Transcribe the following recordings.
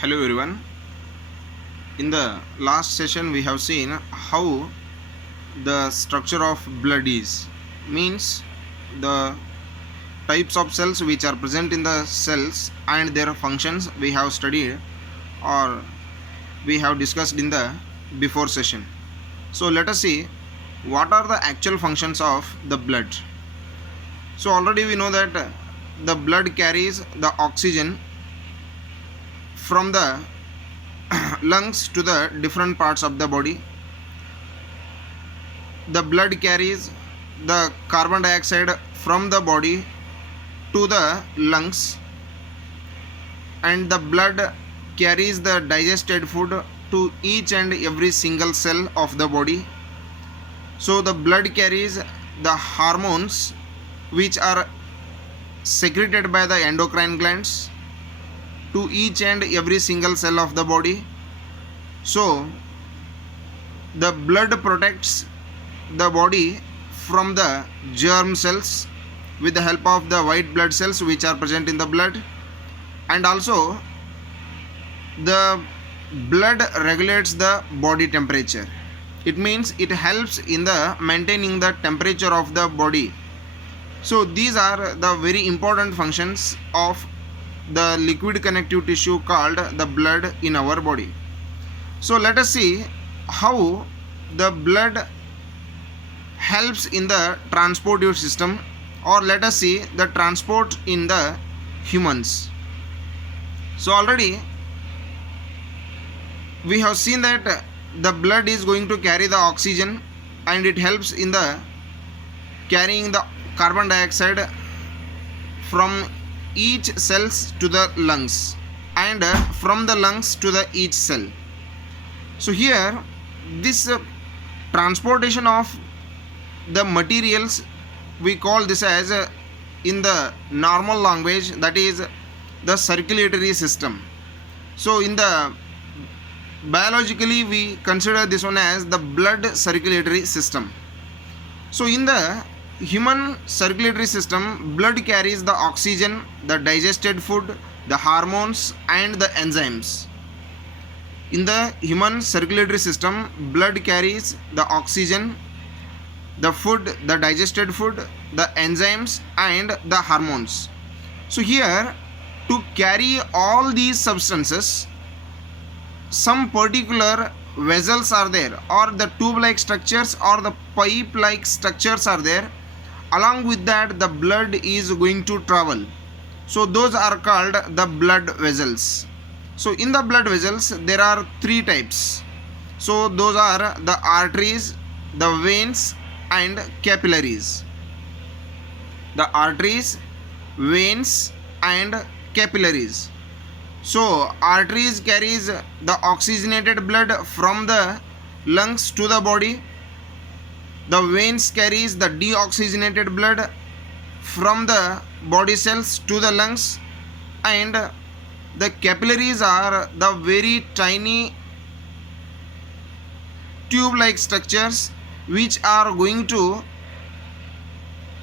Hello everyone. In the last session we have seen how the structure of blood is. Means the types of cells which are present in the cells and their functions we have studied or we have discussed in the before session. So let us see what are the actual functions of the blood. So already we know that the blood carries the oxygen from the lungs to the different parts of the body. The blood carries the carbon dioxide from the body to the lungs, and the blood carries the digested food to each and every single cell of the body. So the blood carries the hormones which are secreted by the endocrine glands to each and every single cell of the body. So the blood protects the body from the germ cells with the help of the white blood cells which are present in the blood, and also the blood regulates the body temperature. It means it helps in the maintaining the temperature of the body. So these are the very important functions of the liquid connective tissue called the blood in our body. So let us see how the blood helps in the transportive system, or let us see the transport in the humans. So already we have seen that the blood is going to carry the oxygen and it helps in the carrying the carbon dioxide from each cells to the lungs and from the lungs to the each cell. So here this transportation of the materials, we call this as in the normal language, that is the circulatory system. So in the biologically we consider this one as the blood circulatory system. So in the human circulatory system, blood carries the oxygen, the digested food, the hormones and the enzymes. In the human circulatory system, blood carries the oxygen, the food, the digested food, the enzymes and the hormones. So here, to carry all these substances, some particular vessels are there, or the tube like structures or the pipe like structures are there. Along with that, the blood is going to travel. So those are called the blood vessels. So in the blood vessels there are three types. So those are the arteries, the veins and capillaries. The arteries, veins and capillaries. So arteries carries the oxygenated blood from the lungs to the body. The veins carries the deoxygenated blood from the body cells to the lungs, and the capillaries are the very tiny tube like structures which are going to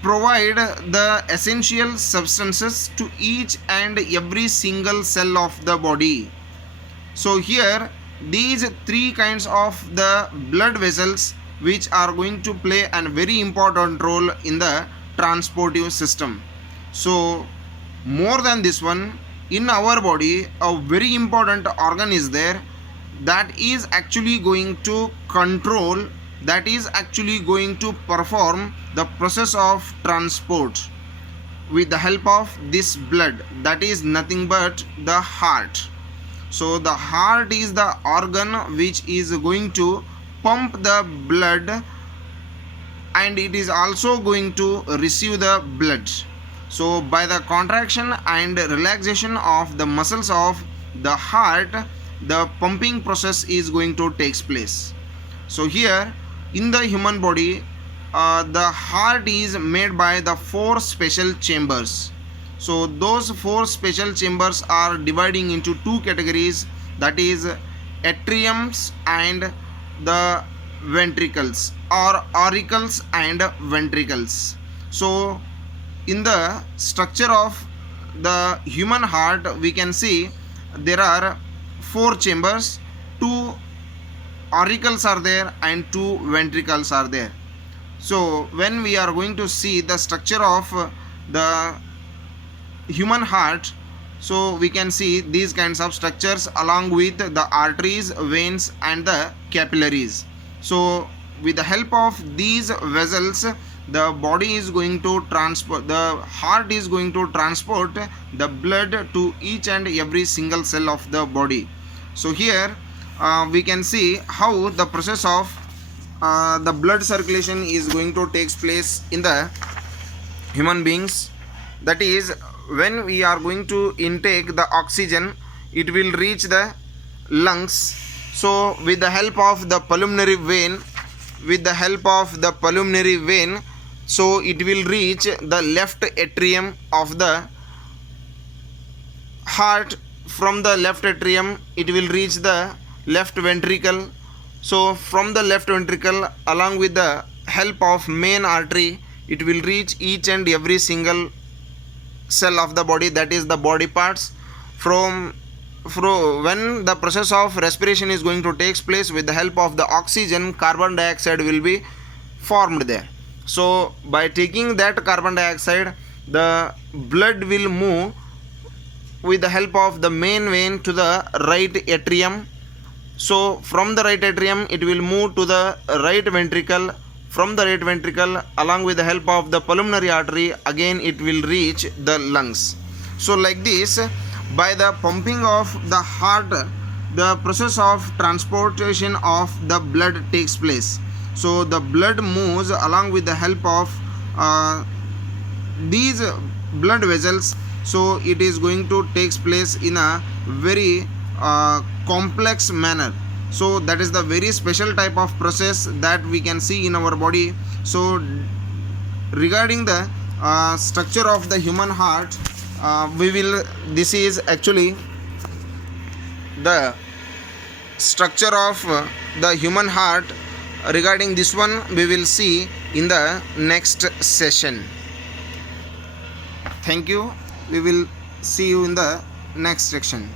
provide the essential substances to each and every single cell of the body. So here these three kinds of the blood vessels which are going to play a very important role in the transportive system. So more than this one, in our body a very important organ is there that is actually going to control, that is actually going to perform the process of transport with the help of this blood, that is nothing but the heart. So the heart is the organ which is going to pump the blood, and it is also going to receive the blood. So by the contraction and relaxation of the muscles of the heart, the pumping process is going to take place. So here in the human body, the heart is made by the four special chambers. So those four special chambers are dividing into two categories, that is atriums and the ventricles, or auricles and ventricles. So in the structure of the human heart we can see there are 4 chambers, 2 auricles are there and 2 ventricles are there. So when we are going to see the structure of the human heart, so we can see these kinds of structures along with the arteries, veins and the capillaries. So with the help of these vessels, the body is going to transport, the heart is going to transport the blood to each and every single cell of the body. So here we can see how the process of the blood circulation is going to take place in the human beings. That is, when we are going to intake the oxygen, it will reach the lungs. So with the help of the pulmonary vein, so it will reach the left atrium of the heart. From the left atrium it will reach the left ventricle. So from the left ventricle, along with the help of main artery, it will reach each and every single cell of the body, that is the body parts. From when the process of respiration is going to take place, with the help of the oxygen, carbon dioxide will be formed there. So by taking that carbon dioxide, the blood will move with the help of the main vein to the right atrium. So from the right atrium it will move to the right ventricle. From the right ventricle, along with the help of the pulmonary artery, again it will reach the lungs. So like this, by the pumping of the heart, the process of transportation of the blood takes place. So the blood moves along with the help of these blood vessels. So it is going to take place in a very complex manner. So that is the very special type of process that we can see in our body. So regarding the structure of the human heart, this is actually the structure of the human heart. Regarding this one, we will see in the next session. Thank you. We will see you in the next section.